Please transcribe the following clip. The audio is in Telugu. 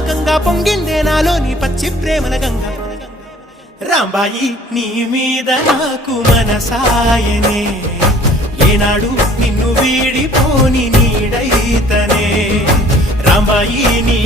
గంగా పొంగిందే నాలోని పచ్చి ప్రేమల గంగా రాంబాయి నీ మీద నాకు మనసాయనే ఏనాడు నిన్ను వీడిపోని నీడైతనే రాంబాయి నీ